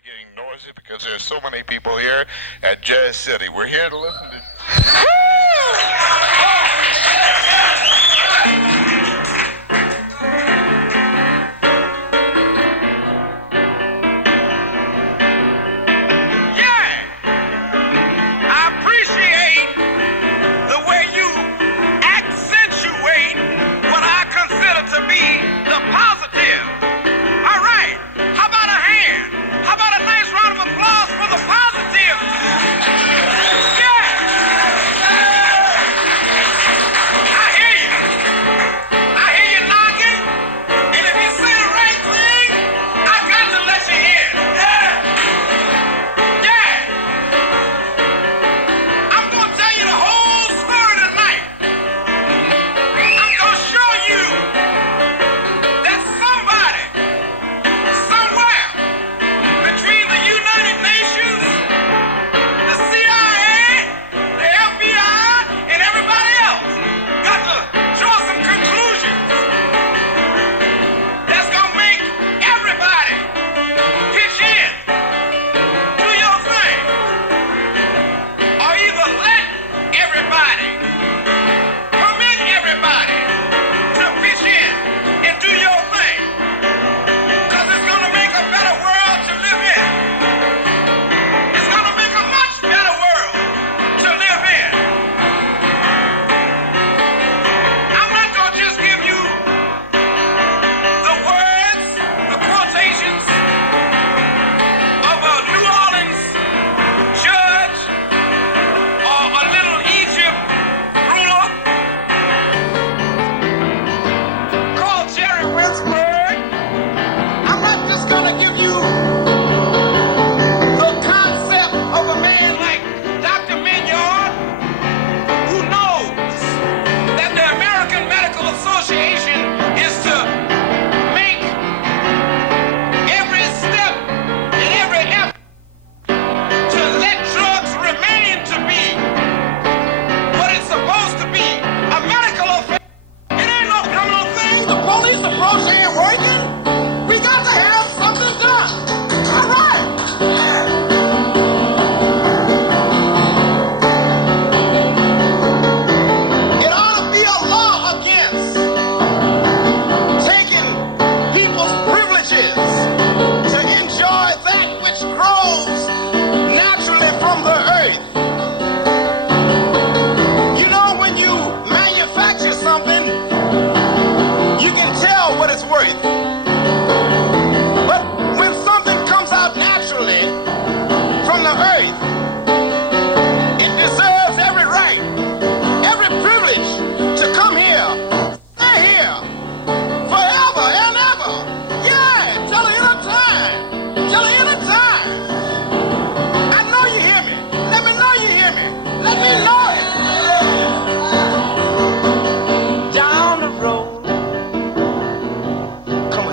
really getting noisy because there's so many people here at Jazz City. We're here to listen to...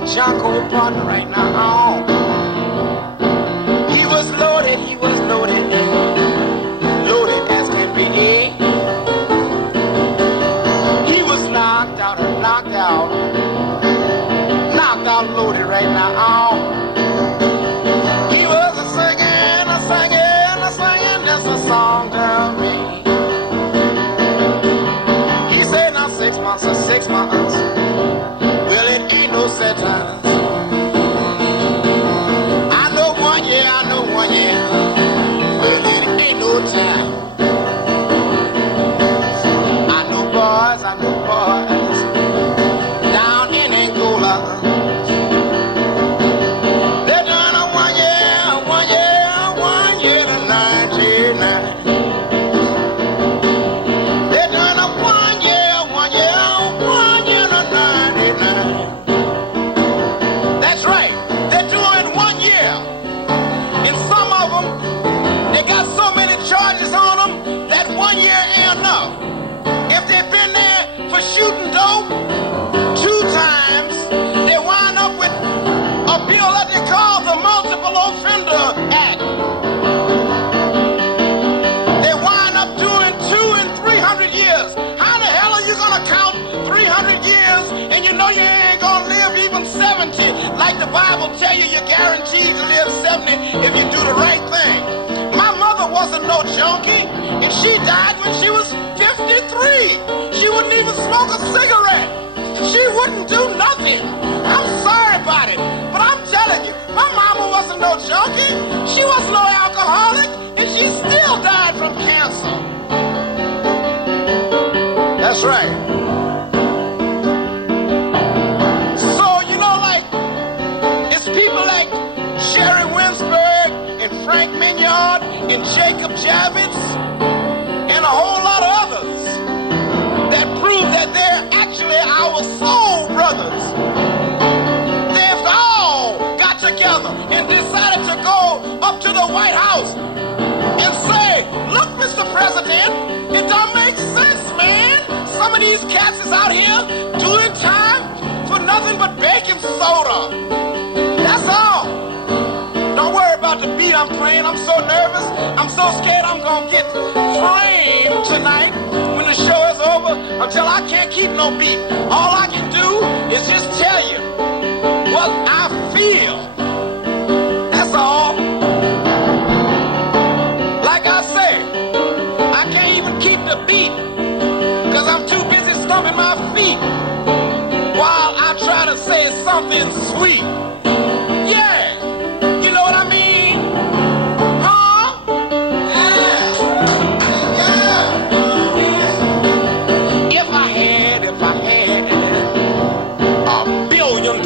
Junco Partner right now. He was loaded, loaded as can be. He was knocked out, loaded right now. He was singing just a song to me. He said, now 6 months or 6 months. Well, it ain't no sentence. I know 1 year. Well, it ain't no time. I know boys. Down in Angola. They're done a 1 year to 99. They're done a 1 year to 99. That's right, they're doing 1 year. And some of them, they got so many charges on them that 1 year ain't enough. If they've been there for shooting dope 2 times, they wind up with a bill that they call the Multiple Offender Act. They wind up doing 200 and 300 years. How the hell are you gonna count 300 years and you know you ain't gonna live even 70? Like the Bible tell you, you're guaranteed to live 70 She died when she was 53. She wouldn't even smoke a cigarette. She wouldn't do nothing. I'm sorry about it, but I'm telling you, my mama wasn't no junkie. She wasn't no alcoholic, and she still died from cancer. That's right. So, you know, like, it's people like Sherry Winsberg and Frank Mignard and Jacob Javits and a whole lot of others that prove that they're actually our soul brothers. They've all got together and decided to go up to the White House and say, look, Mr. President, it don't make sense, man. Some of these cats is out here doing time for nothing but baking soda. That's all. Don't worry about the beat I'm playing. I'm so nervous. I'm so scared I'm gonna get framed tonight when the show is over until I can't keep no beat. All I can do is just tell you what I feel. That's all. Like I say, I can't even keep the beat because I'm too busy stomping my feet while I try to say something sweet. Yeah. You know what I mean? Huh? Yeah. If I had $1 billion,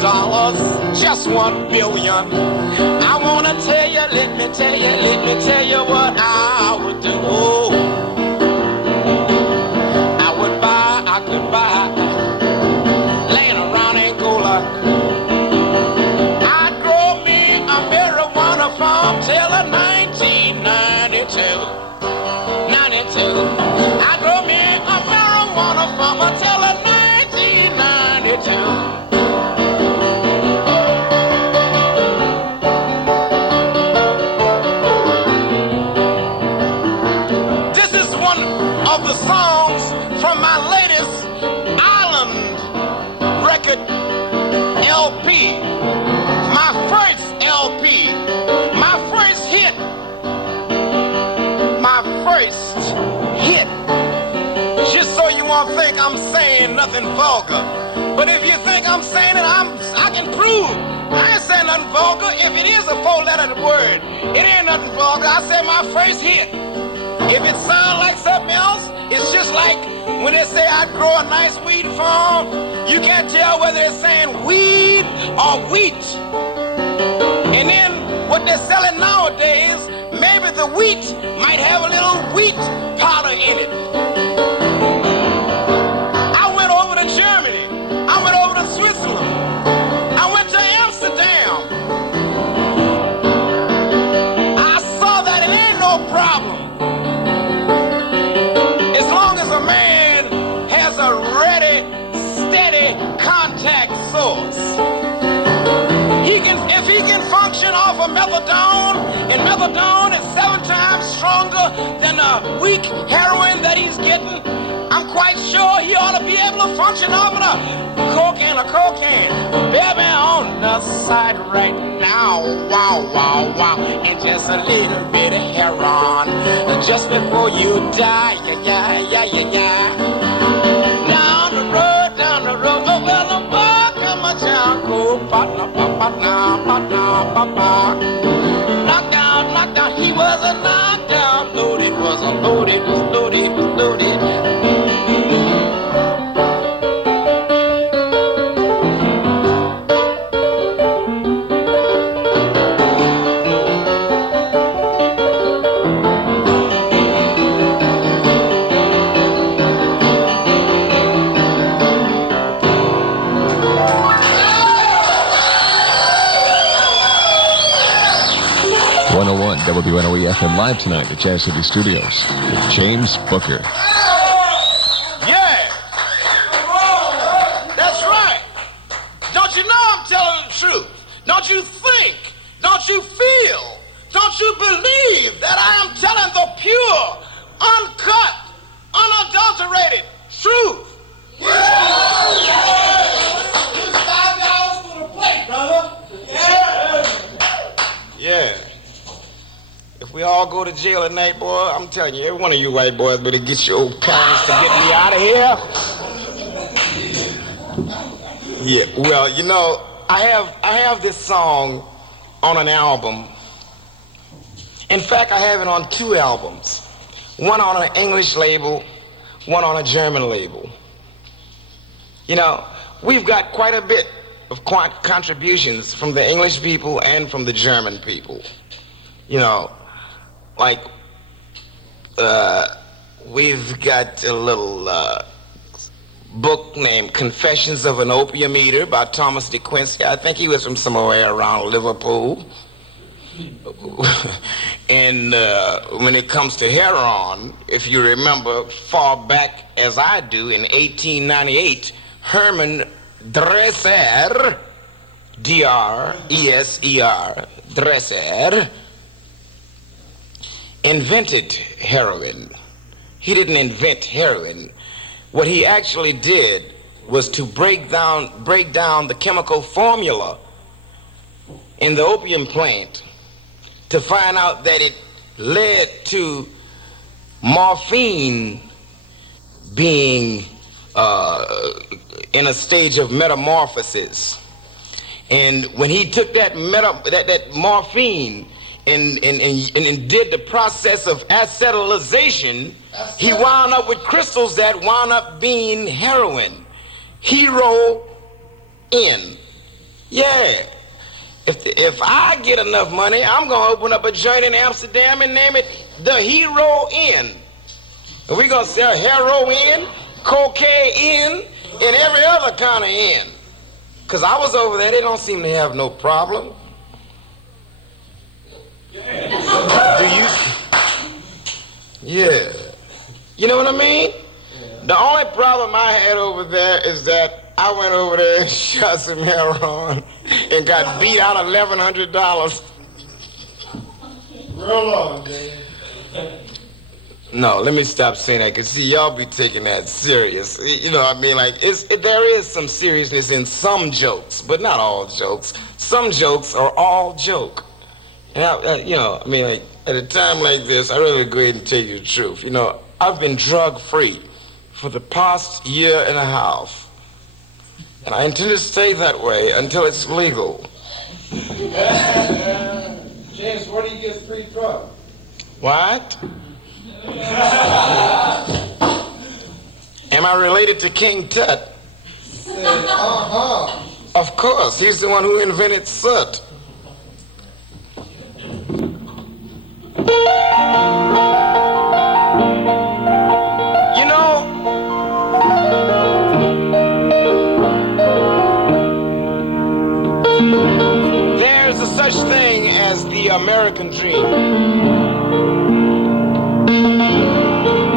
just $1 billion, I wanna tell you, let me tell you what I would do. I could buy land around Angola. I'd grow me a marijuana farm till 1992. I'd grow me a marijuana farm until 1992. This is one of the songs from my latest Island record LP. My first LP. My first hit. Just so you won't think I'm saying nothing vulgar. But if you think I'm saying it, I can prove. I ain't saying nothing vulgar. If it is a 4-letter word, it ain't nothing vulgar. I said my first hit. If it sounds like something else, it's just like when they say I'd grow a nice weed farm, you can't tell whether they're saying weed or wheat. And then what they're selling nowadays, maybe the wheat might have a little wheat powder in it. I went over to Germany. I went over to Switzerland. I went to Amsterdam. I saw that it ain't no problem. As long as a man has a ready, steady contact source. If he can function off of methadone, and methadone is 7 times stronger than a weak heroin that he's getting, I'm quite sure he ought to be able to function off of a cocaine. Baby, on the side right now, wow, and just a little bit of heroin, just before you die, yeah. Down the road, oh, well, the bar, come on, Junco Partner, knockdown, he was a knockdown, loaded. WNOE-FM live tonight at Jazz City Studios with James Booker. Yeah, that's right. Don't you know I'm telling the truth? Don't you think? Don't you feel? Don't you believe that I am telling the pure, uncut, unadulterated truth? $5 for the plate, brother. Yeah. If We all go to jail at night, boy. I'm telling you, every one of you white boys better get your old parents to get me out of here. Yeah, well, you know, I have this song on an album. In fact, I have it on 2 albums. One on an English label, one on a German label. You know, we've got quite a bit of contributions from the English people and from the German people. You know, like, we've got a little book named Confessions of an Opium Eater by Thomas De Quincey. I think he was from somewhere around Liverpool. And when it comes to heroin, if you remember far back as I do, in 1898, Herman Dresser, D-R-E-S-E-R, Dresser, invented heroin. He didn't invent heroin. What he actually did was to break down the chemical formula in the opium plant to find out that it led to morphine being in a stage of metamorphosis. And when he took that morphine and did the process of acetylization, he wound up with crystals that wound up being heroin. Heroin. Yeah. If I get enough money, I'm gonna open up a joint in Amsterdam and name it the Heroin. And we're gonna sell heroin, cocaine, and every other kind of in. Cause I was over there, they don't seem to have no problem. Do you? Yeah. You know what I mean? The only problem I had over there is that I went over there and shot some heroin and got beat out of $1,100. Real long, man. No, let me stop saying that, because see, y'all be taking that serious. You know what I mean? Like, there is some seriousness in some jokes, but not all jokes. Some jokes are all joke. And you know, I mean, like, at a time like this, I'd rather go ahead and tell you the truth. You know, I've been drug-free for the past year and a half. And I intend to stay that way until it's legal. James, where do you get free drugs? What? Am I related to King Tut? Of course, he's the one who invented soot. You know, there's a such thing as the American dream.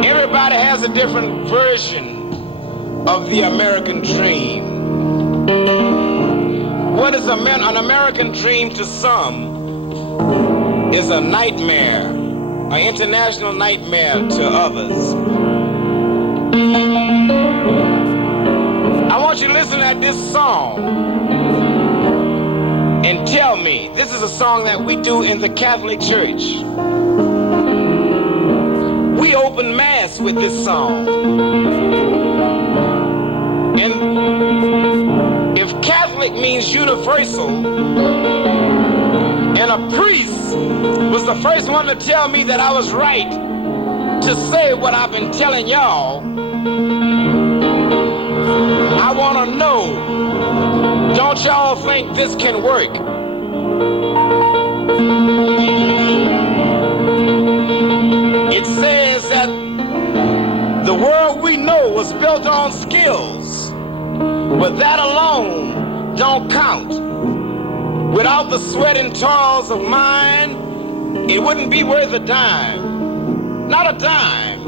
Everybody has a different version of the American dream. What is an American dream to some is a nightmare, an international nightmare to others. I want you to listen at this song and tell me, this is a song that we do in the Catholic Church. We open Mass with this song. And if Catholic means universal, and a priest was the first one to tell me that I was right to say what I've been telling y'all, I want to know, don't y'all think this can work? It says that the world we know was built on skills, but that alone don't count. Without the sweat and toils of mine, it wouldn't be worth a dime. Not a dime.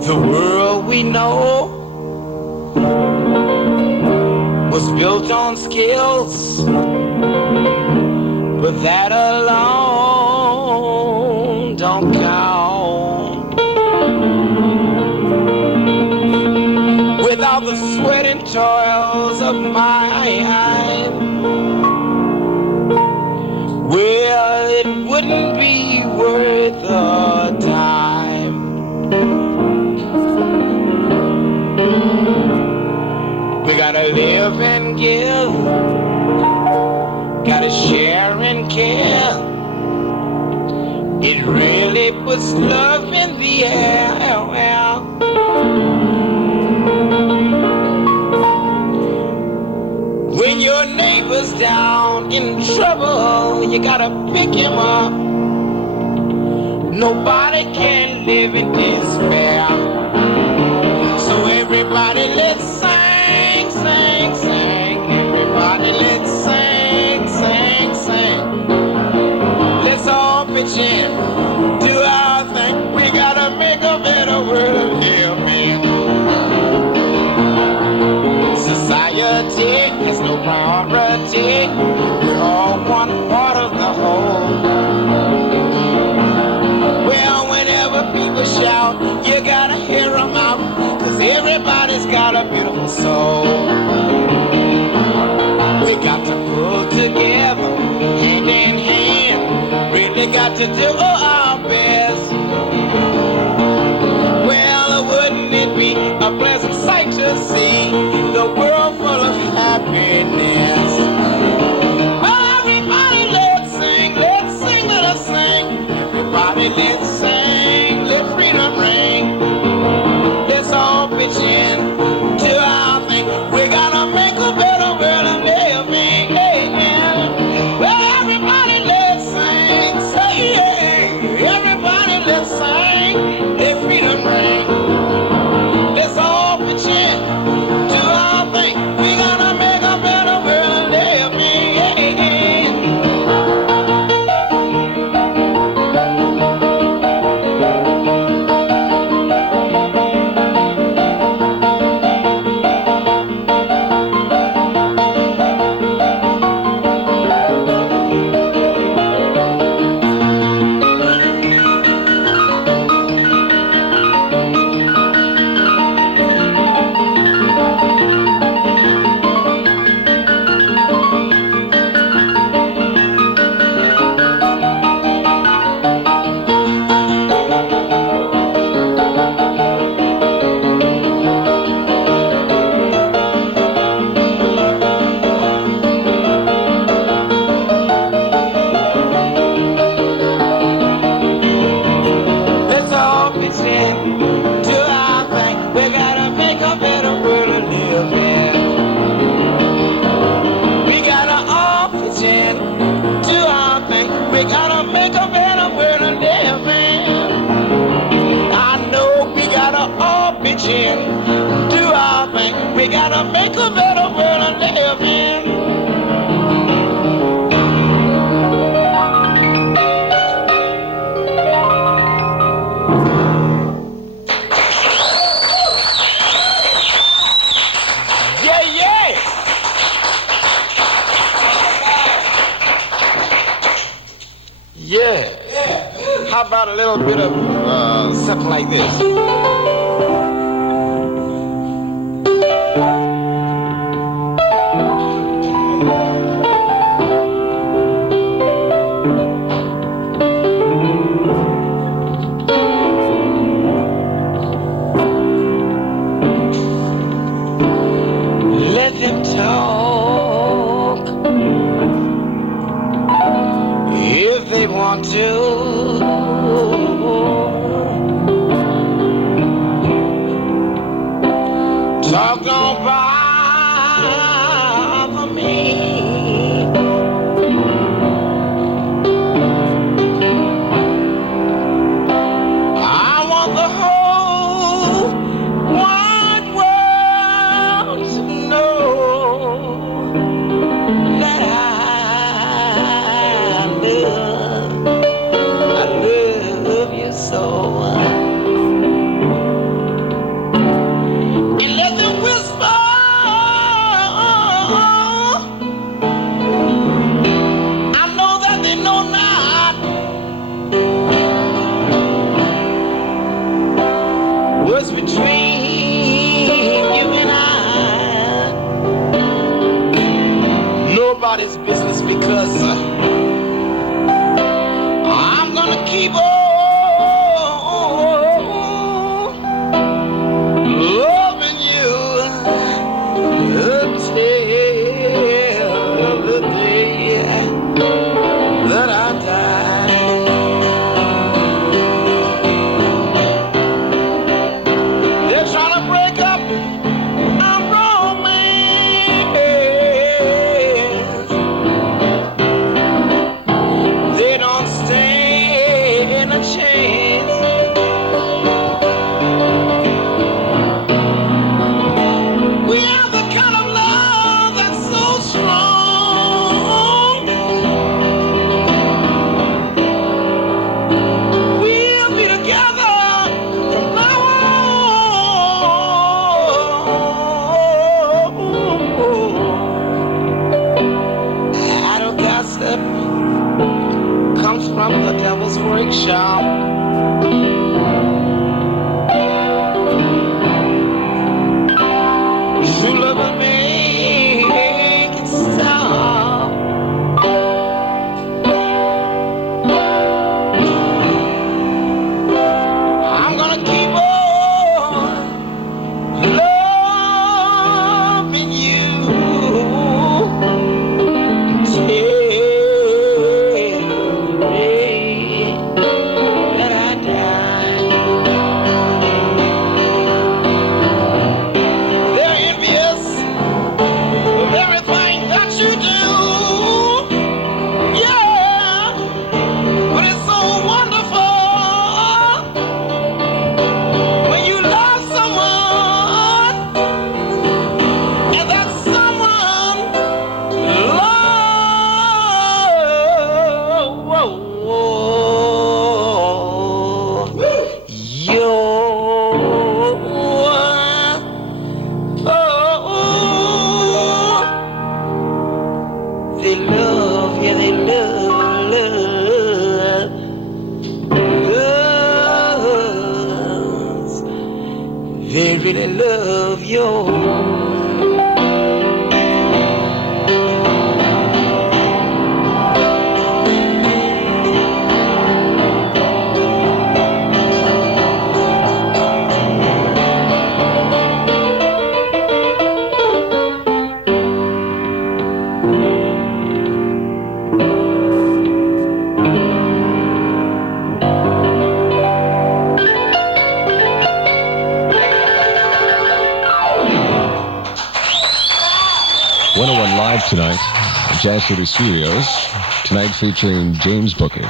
The world we know was built on skills, but that alone don't count. Without the sweat and toils of mine, Well, it wouldn't be worth the time. We gotta live and give, gotta share and care. It really puts love in the air. When your neighbor's down in trouble, you gotta pick him up. Nobody can live in despair. So everybody let's sing, sing, sing. Everybody let's sing, sing, sing. Let's all pitch in, do our thing. We gotta make a better world here, man. Society has no priority. We're all one part of the whole. Well, whenever people shout, you gotta hear them out, 'cause everybody's got a beautiful soul. We got to pull together, hand in hand. Really got to do our best. Well, wouldn't it be a pleasant sight to see the world full of happiness? Well, everybody let's sing, let us sing. Everybody let's sing, let freedom ring. Let's all pitch in, do our thing. We gotta make a better world of living. Well, everybody let's sing, say yeah. Everybody let's sing, let freedom ring. Let's all pitch in, do our thing. We gotta make a better world of living. Let's all pitch in, do our thing. We gotta make a better world to live in. We gotta all pitch in, do our thing. We gotta make a better world to live in. I know we gotta all pitch in, do our thing. We gotta make a better world to live in. Yeah, yeah. Yeah. How about a little bit of something like this? Let them talk if they want to. Talk don't bother me. I want the whole wide world to know that I love you so. And let them whisper, I know that they know not what's between you and I. Nobody's business, because workshop. True love will make it stop. I'm gonna keep on loving you till the day that I die. They're envious of everything that you do. Yeah, but it's so wonderful when you love someone and that someone loves you. They love, yeah, they loves. They really love you. Live tonight at Jazz City Studios. Tonight featuring James Booker.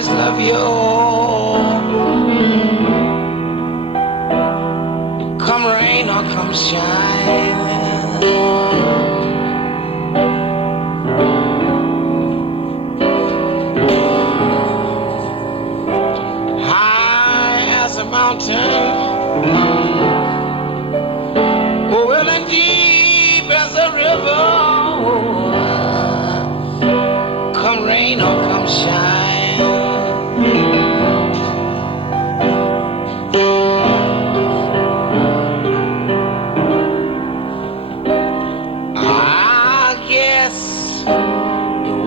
nobody's love you. Come rain or come shine. High as a mountain, oh, well and deep as a river. Come rain or come shine. I guess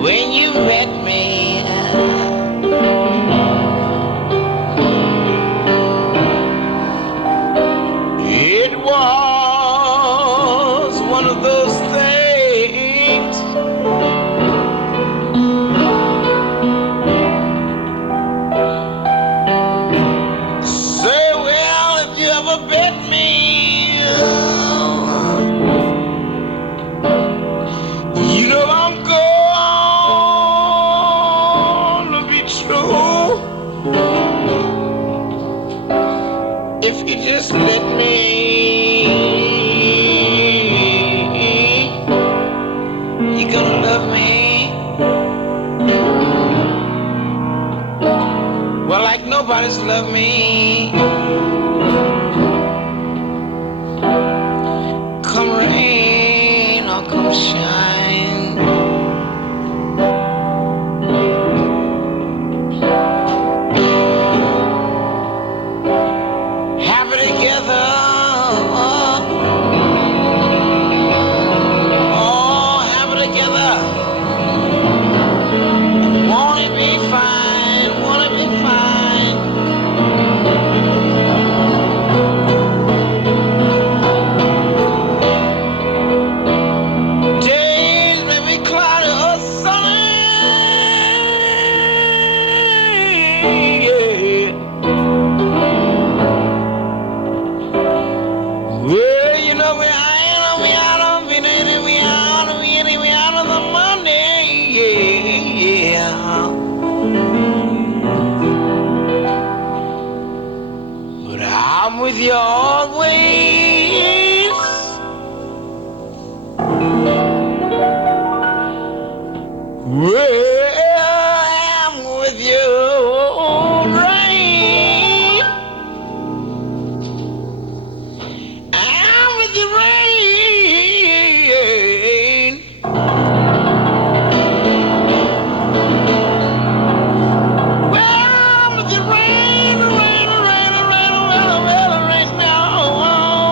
when you met me, it was one of those things. Say, well, if you ever bet me, you know I'm gonna be true. If you just let me, you gonna love me. Well, like nobody's loved me. Come rain or come shine. Happy together. Oh, happy together. Won't it be fine? Won't it be fine? Days may be cloudy or sunny. Yeah. Well, you know we out of the money. Yeah. But I'm with you always. Well, I'm with you, rain. I'm with you, rain. Well, I'm with you, rain, rain, rain, rain, rain, rain, now.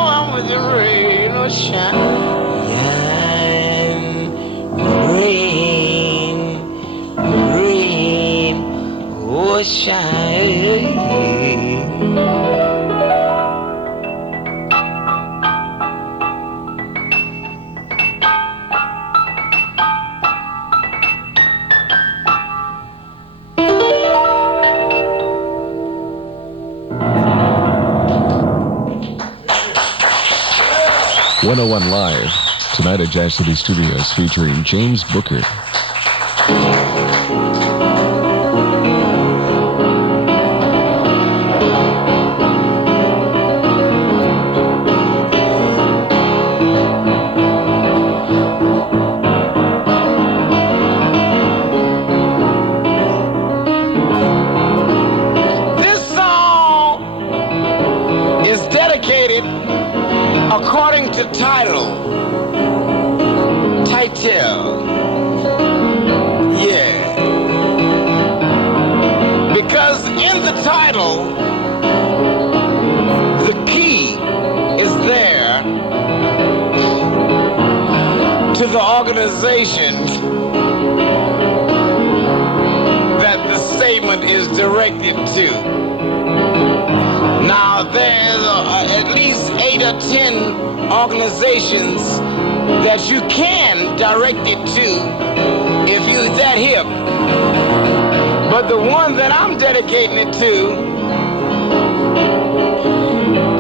I'm with you, rain, oh, shine. Rain, rain, oh, shine. .101 Live, tonight at Jazz City Studios, featuring James Booker. This song is dedicated according to title. Yeah. Because in the title, the key is there to the organization that the statement is directed to. Now, there's at least 8 or 10 organizations that you can direct it to if you're that hip. But the one that I'm dedicating it to,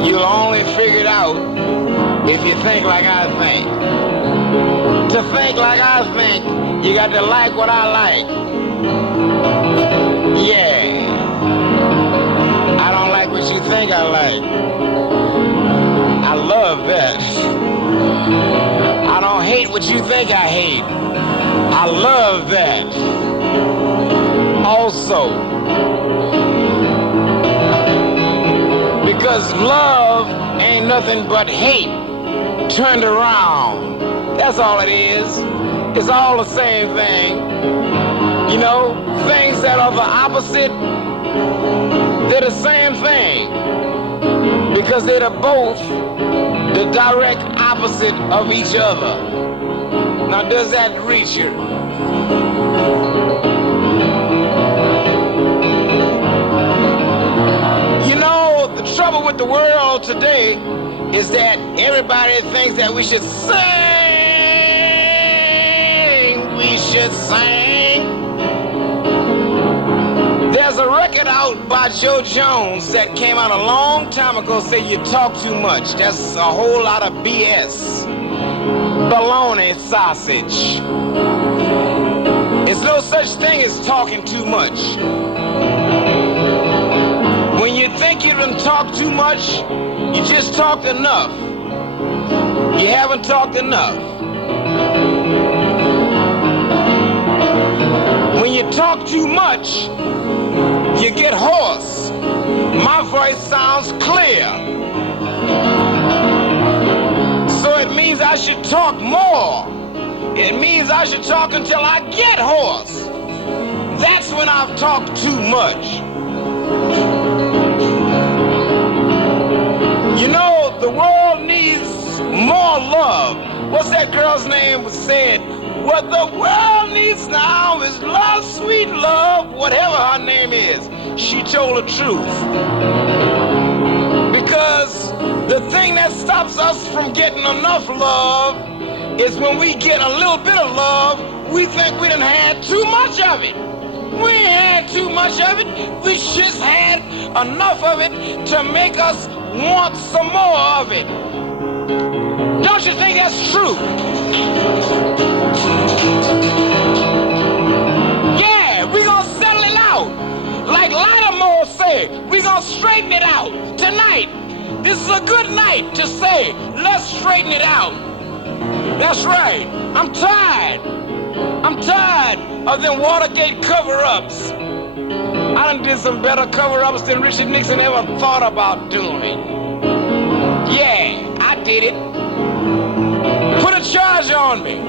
you'll only figure it out if you think like I think. To think like I think, you got to like what I like. Yeah. I don't like what you think I like. I love that. I don't hate what you think I hate. I love that. Also, because love ain't nothing but hate turned around. That's all it is. It's all the same thing. You know, things that are the opposite, they're the same thing. Because they're both the direct opposite of each other. Now, does that reach you? You know, the trouble with the world today is that everybody thinks that we should sing. We should sing. There's a record out by Joe Jones that came out a long time ago, say you talk too much. That's a whole lot of BS. Baloney sausage. It's no such thing as talking too much. When you think you done talked too much, you just talked enough. You haven't talked enough. When you talk too much, you get hoarse. My voice sounds clear. So it means I should talk more. It means I should talk until I get hoarse. That's when I've talked too much. You know, the world needs more love. What's that girl's name said? What the world needs now is love, sweet love, whatever her name is. She told the truth. Because the thing that stops us from getting enough love is when we get a little bit of love, we think we done had too much of it. We ain't had too much of it. We just had enough of it to make us want some more of it. Don't you think that's true? Yeah, we gonna settle it out. Like Lattimore said, we gonna straighten it out tonight. This is a good night to say, let's straighten it out. That's right. I'm tired. I'm tired of them Watergate cover-ups. I done did some better cover-ups than Richard Nixon ever thought about doing. Yeah, I did it. Put a charge on me.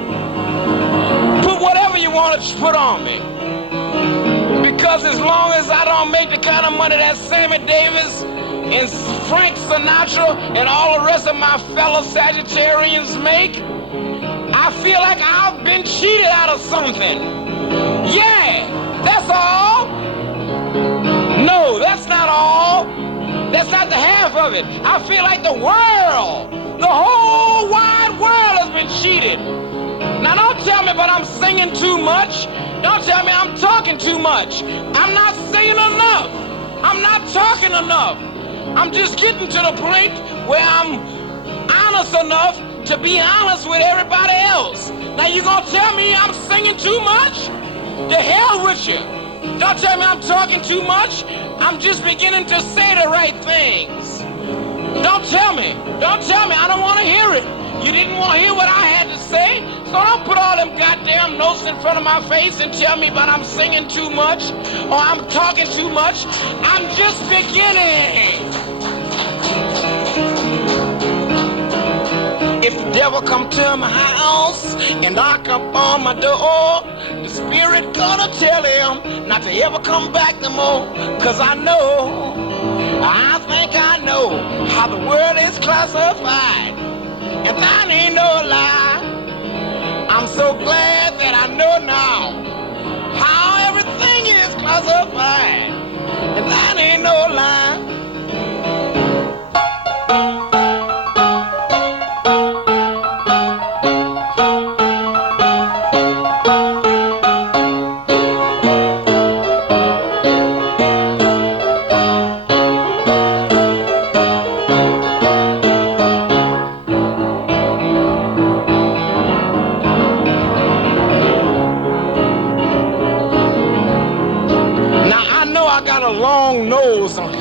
Put whatever you want to put on me. Because as long as I don't make the kind of money that Sammy Davis and Frank Sinatra and all the rest of my fellow Sagittarians make, I feel like I've been cheated out of something. Yeah, that's all. No, that's not all. That's not the half of it. I feel like the world, the whole wide world has been cheated. Now don't tell me but I'm singing too much. Don't tell me I'm talking too much. I'm not singing enough. I'm not talking enough. I'm just getting to the point where I'm honest enough to be honest with everybody else. Now you gonna tell me I'm singing too much? The hell with you. Don't tell me I'm talking too much. I'm just beginning to say the right things. Don't tell me. Don't tell me. I don't want to hear it. You didn't want to hear what I had to say, so don't put all them goddamn notes in front of my face and tell me about I'm singing too much or I'm talking too much. I'm just beginning. If the devil come to my house and knock up on my door, the spirit gonna tell him not to ever come back no more. Cause I think I know how the world is classified. And that ain't no lie. I'm so glad that I know now how everything is classified. And that ain't no lie.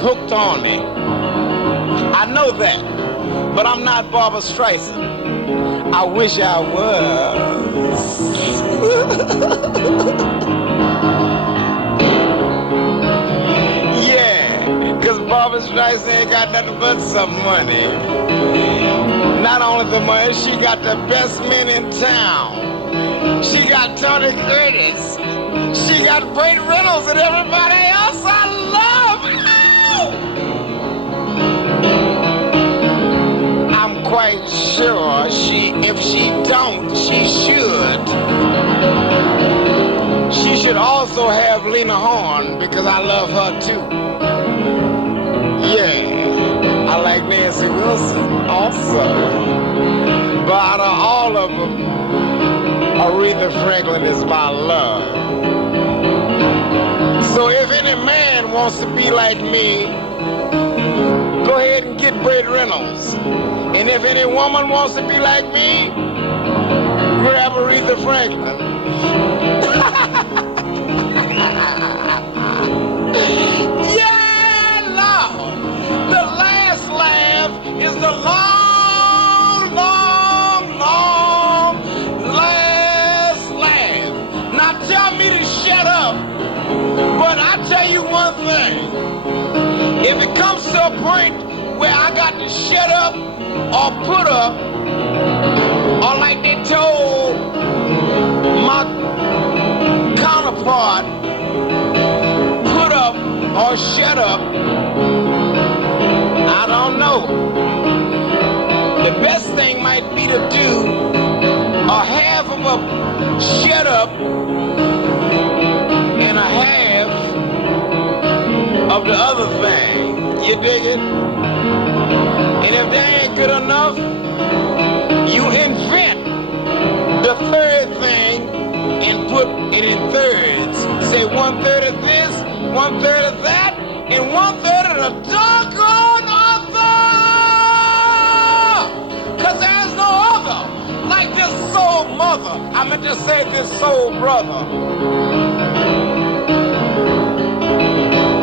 hooked on me. I know that, but I'm not Barbra Streisand. I wish I was. Yeah, because Barbra Streisand ain't got nothing but some money. Not only the money, she got the best men in town. She got Tony Curtis. She got Braided Reynolds and everybody else I love. Ow! I'm quite sure if she don't, she should. She should also have Lena Horne because I love her too. Yeah, I like Nancy Wilson also. But out of all of them, Aretha Franklin is my love. So if any man wants to be like me, go ahead and get Braided Reynolds. And if any woman wants to be like me, grab Aretha Franklin. Yeah, Lord. The last laugh is the long, long, long last laugh. Now tell me to shut up. But I tell you one thing. If it comes to a point where I got to shut up or put up, or like they told my counterpart, put up or shut up, I don't know. The best thing might be to do a half of a shut up and a half of the other thing. You dig it? And if that ain't good enough, you invent the third thing and put it in thirds. Say 1/3 of this, 1/3 of that, and 1/3 of the doggone other. Cause there's no other like this soul mother. I meant to say this soul brother.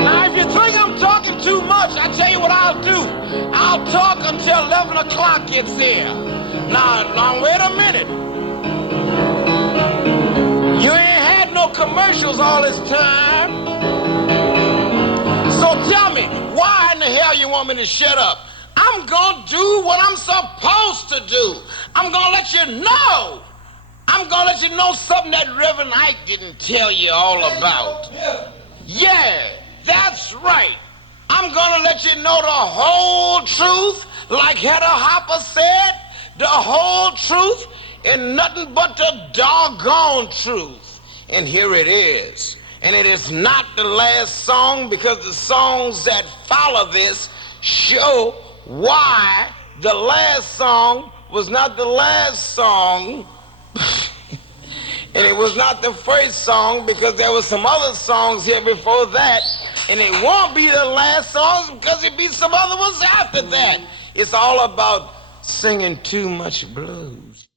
Now if you think I'm talking too much, I tell you what I'll do. I'll talk until 11 o'clock gets here. Now wait a minute. You ain't had no commercials all this time. So tell me, why in the hell you want me to shut up? I'm gonna do what I'm supposed to do. I'm gonna let you know. I'm gonna let you know something that Reverend Ike didn't tell you all about. Yeah, that's right. I'm gonna let you know the whole truth, like Hedda Hopper said, the whole truth and nothing but the doggone truth. And here it is. And it is not the last song, because the songs that follow this show why the last song was not the last song. And it was not the first song, because there were some other songs here before that. And it won't be the last songs, because it'll be some other ones after that. It's all about singing too much blues.